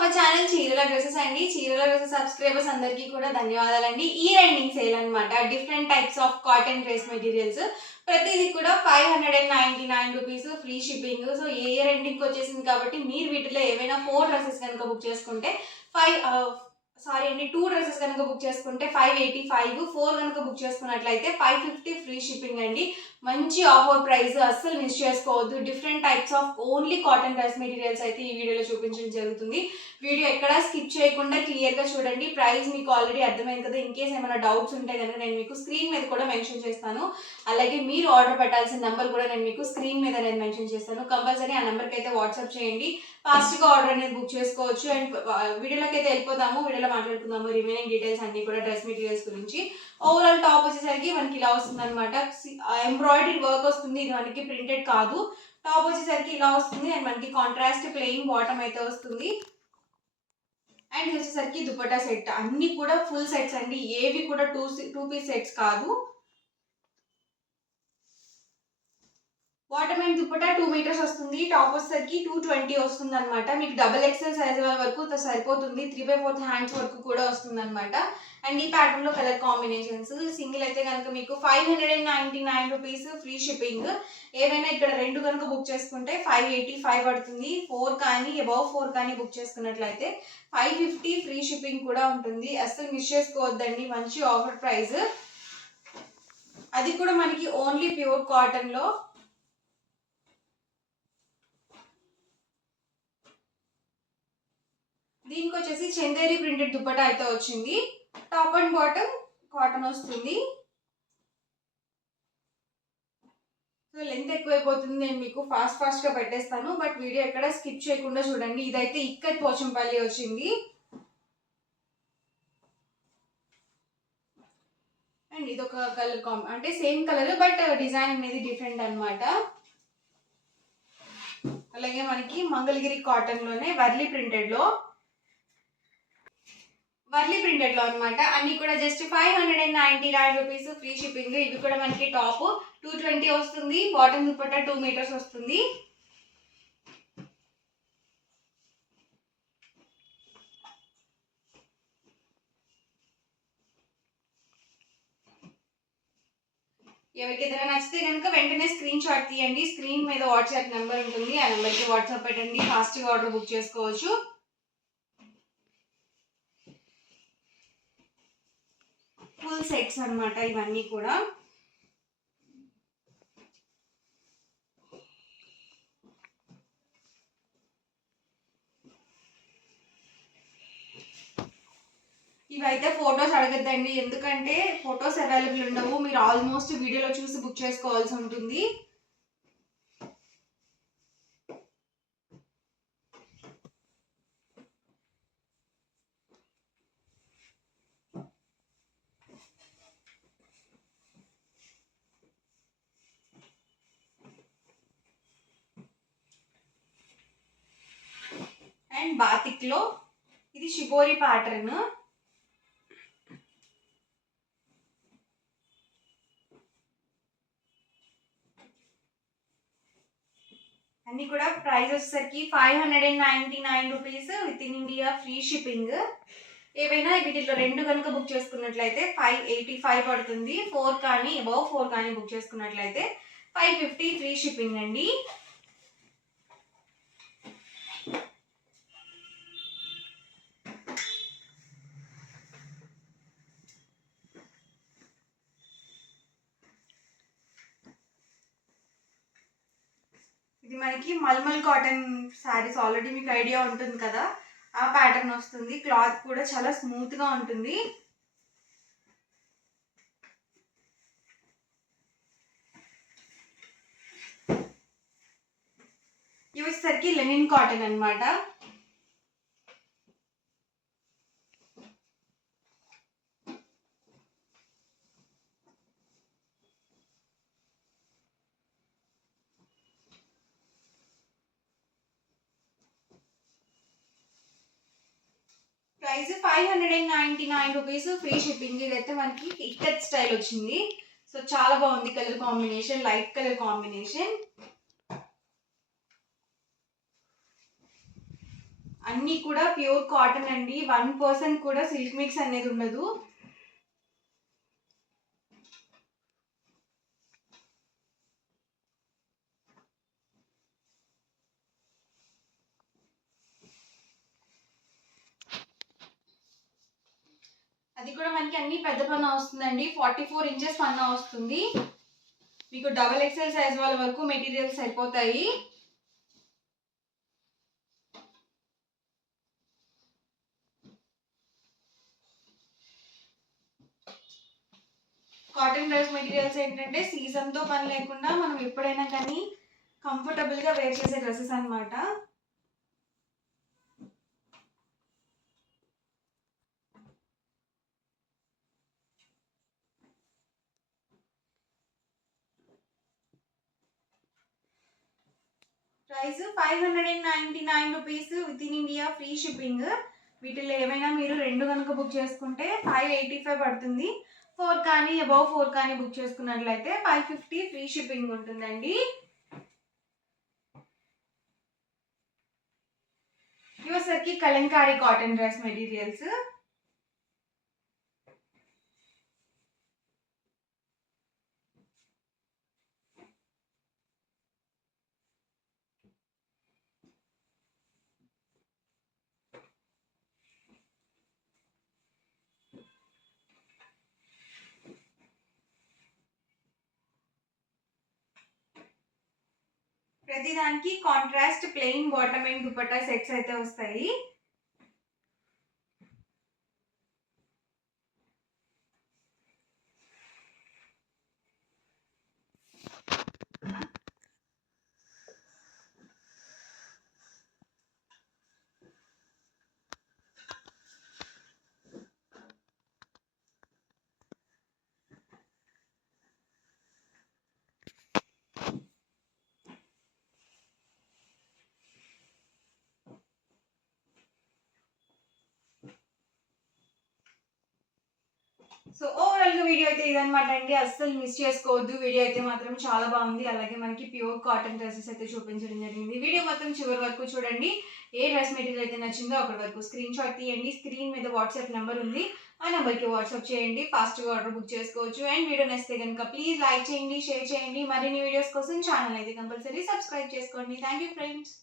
Our channel చీరల dresses అండి. చీరల డ్రెస్సెస్ సబ్స్క్రైబర్స్ అందరికీ కూడా ధన్యవాదాలండి. ఈ ఎండింగ్ సేల్ అనమాట. Different types of cotton dress materials ప్రతిదీ కూడా 599 రూపీస్ ఫ్రీ షిప్పింగ్. సో ఏ ఇయర్ ఎండింగ్కి వచ్చేసింది కాబట్టి మీరు వీటిలో ఏవైనా 4 డ్రెస్సెస్ కనుక బుక్ చేసుకుంటే 2 డ్రెస్సెస్ కనుక బుక్ చేసుకుంటే 585, 4 కనుక బుక్ చేసుకున్నట్లయితే 550 ఫ్రీ షిప్పింగ్ అండి. మంచి ఆఫర్ ప్రైస్, అస్సలు మిస్ చేసుకోవద్దు. Different types of only cotton dress materials అయితే ఈ వీడియోలో చూపించడం జరుగుతుంది. వీడియో ఎక్కడా స్కిప్ చేయకుండా క్లియర్గా చూడండి. ప్రైస్ మీకు ఆల్రెడీ అర్థమైంది కదా. ఇన్ కేస్ ఏమైనా డౌట్స్ ఉంటే కనుక నేను మీకు స్క్రీన్ మీద కూడా మెన్షన్ చేస్తాను. అలాగే మీరు ఆర్డర్ పెట్టాల్సిన నెంబర్ కూడా నేను మీకు స్క్రీన్ మీద నేను మెన్షన్ చేస్తాను. కంపల్సరీ ఆ నెంబర్కి అయితే వాట్సాప్ చేయండి. ఫాస్ట్గా ఆర్డర్ అనేది బుక్ చేసుకోవచ్చు. అండ్ వీడియోలోకి అయితే వెళ్ళిపోతాము. వీడియోలో మాట్లాడుకుందాము రిమైనింగ్ డీటెయిల్స్ అన్ని కూడా డ్రెస్ మెటీరియల్స్ గురించి. ఓవరాల్ టాప్ వచ్చేసరికి మనకి ఇలా వస్తుంది అనమాట. ఎంబ్రాయిడరీ వర్క్ వస్తుంది. ఇది మనకి ప్రింటెడ్ కాదు. టాప్ వచ్చేసరికి ఇలా వస్తుంది. అండ్ మనకి కాంట్రాస్ట్ ప్లెయిన్ బాటమ్ అయితే వస్తుంది. అండ్ ఇది వచ్చేసరికి దుపట్టా సెట్. అన్ని కూడా ఫుల్ సెట్స్ అండి. ఏవి కూడా టూ పీస్ సెట్స్ కాదు. బాటమ్ అండ్ దుపట్టా 2 మీటర్స్ వస్తుంది. టాప్ వచ్చేసరికి 220 వస్తుంది అనమాట. మీకు డబల్ ఎక్స్ఎల్ సైజ్ వరకు సరిపోతుంది. 3/4 హ్యాండ్స్ వరకు కూడా వస్తుంది అనమాట. అండ్ ఈ ప్యాటర్న్ లో కలర్ కాంబినేషన్స్. సింగిల్ అయితే కనుక మీకు 599 రూపీస్ ఫ్రీ షిప్పింగ్. ఏవైనా ఇక్కడ 2 కనుక బుక్ చేసుకుంటే 585 పడుతుంది. 4 కానీ అబౌవ్ 4 కానీ బుక్ చేసుకున్నట్లయితే 550 ఫ్రీ షిప్పింగ్ కూడా ఉంటుంది. అస్సలు మిస్ చేసుకోవద్దండి. మంచి ఆఫర్ ప్రైస్. అది కూడా మనకి ఓన్లీ ప్యూర్ కాటన్ లో. దీనికి వచ్చేసి చందేరి ప్రింటెడ్ దుపట్టా అయితే వచ్చింది. టాప్ అండ్ బాటమ్ కాటన్ వస్తుంది. సో లెంత్ ఎక్కువైపోతుంది. నేను మీకు ఫాస్ట్ గా పెట్టేస్తాను. బట్ వీడియో ఎక్కడ స్కిప్ చేయకుండా చూడండి. ఇదైతే ఇక్కత్ పోచంపల్లి వచ్చింది. అండ్ ఇది ఒక కలర్ అంటే సేమ్ కలర్ బట్ డిజైన్ అనేది డిఫరెంట్ అనమాట. అలాగే మనకి మంగళగిరి కాటన్ లోనే వర్లీ ప్రింటెడ్ లో అనమాట. అన్ని కూడా జస్ట్ 599 రూపీస్ ఫ్రీ షిప్పింగ్. ఇవి కూడా మనకి టాప్ 220 వస్తుంది. బాటమ్ దుపట్టా 2 మీటర్స్ వస్తుంది. ఎవరికి ఏదైనా నచ్చితే కనుక వెంటనే స్క్రీన్ షాట్ తీయండి. స్క్రీన్ మీద వాట్సాప్ నెంబర్ ఉంటుంది. ఆ నెంబర్కి వాట్సాప్ పెట్టండి. ఫాస్ట్గా ఆర్డర్ బుక్ చేసుకోవచ్చు. ఫుల్ సెట్స్ అనమాట ఇవన్నీ కూడా. ఇవైతే ఫొటోస్ అడగద్దండి. ఎందుకంటే ఫొటోస్ అవైలబుల్ ఉండవు. మీరు ఆల్మోస్ట్ వీడియోలో చూసి బుక్ చేసుకోవాల్సి ఉంటుంది. అండ్ బాతిక్ లో ఇది షిబోరి ప్యాటర్న్. అన్ని కూడా ప్రైస్ వచ్చేసరికి 599 rupees with in India free shipping. ఏవైనా వీటిలో 2 కనుక బుక్ చేసుకున్నట్లయితే 585 పడుతుంది. 4 కానీ అబౌవ్ 4 కానీ బుక్ చేసుకున్నట్లయితే 550 ఫ్రీ షిప్పింగ్ అండి. ఇది మనకి మల్మల్ కాటన్ శారీస్ ఆల్రెడీ మీకు ఐడియా ఉంటుంది కదా. ఆ ప్యాటర్న్ వస్తుంది. క్లాత్ కూడా చాలా స్మూత్ గా ఉంటుంది. ఇవి వచ్చేసరికి లెనిన్ కాటన్ అనమాట. Price 599 rupees free shipping. ఇదైతే మనకి ఇక్కత్ స్టైల్ వచ్చింది. సో చాలా బాగుంది colour combination, light colour combination. అన్నీ కూడా ప్యూర్ కాటన్ అండి, 1% కూడా సిల్క్ మిక్స్ అనేది ఉండదు. అది కూడా మనకి అన్ని పెద్ద పన్నా వస్తుందండి, 44 ఇంచెస్ పన్నా వస్తుంది. మీకు డబల్ ఎక్సెల్ సైజ్ వాళ్ళ వరకు మెటీరియల్స్ సరిపోతాయి. కాటన్ డ్రెస్ మెటీరియల్స్ ఏంటంటే సీజన్తో పని లేకుండా మనం ఎప్పుడైనా కానీ కంఫర్టబుల్గా వేర్ చేసే డ్రెస్సెస్ అనమాట. Price 599 rupees with in India, free shipping. వీటిలో ఏమైనా మీరు 2 కనుక బుక్ చేసుకుంటే 585 పడుతుంది. 4 కానీ అబౌవ్ 4 కానీ బుక్ చేసుకున్నట్లయితే 550 ఫ్రీ షిప్పింగ్ ఉంటుందండి. ఇవి వచ్చేసరికి కలంకారీ కాటన్ డ్రెస్ మెటీరియల్స్. ప్రతిదానికి contrast plain bottom and dupatta sets అయితే వస్తాయి. సో ఓవరాల్ గా వీడియో అయితే ఇదనమాట అండి, అస్సలు మిస్ చేసుకోవద్దు. వీడియో అయితే మాత్రం చాలా బాగుంది. అలాగే మనకి ప్యూర్ కాటన్ డ్రెస్సెస్ అయితే చూపించడం జరిగింది. వీడియో మొత్తం చివరి వరకు చూడండి. ఏ డ్రెస్ మెటీరియల్ అయితే నచ్చిందో అక్కడి వరకు స్క్రీన్ షాట్ తీయండి. స్క్రీన్ మీద వాట్సాప్ నెంబర్ ఉంది, ఆ నెంబర్కి వాట్సాప్ చేయండి. ఫాస్ట్గా ఆర్డర్ బుక్ చేసుకోవచ్చు. అండ్ వీడియో నచ్చితే కనుక ప్లీజ్ లైక్ చేయండి, షేర్ చేయండి. మరిన్ని వీడియోస్ కోసం ఛానల్ అయితే కంపల్సరీ సబ్స్క్రైబ్ చేసుకోండి. Thank you friends.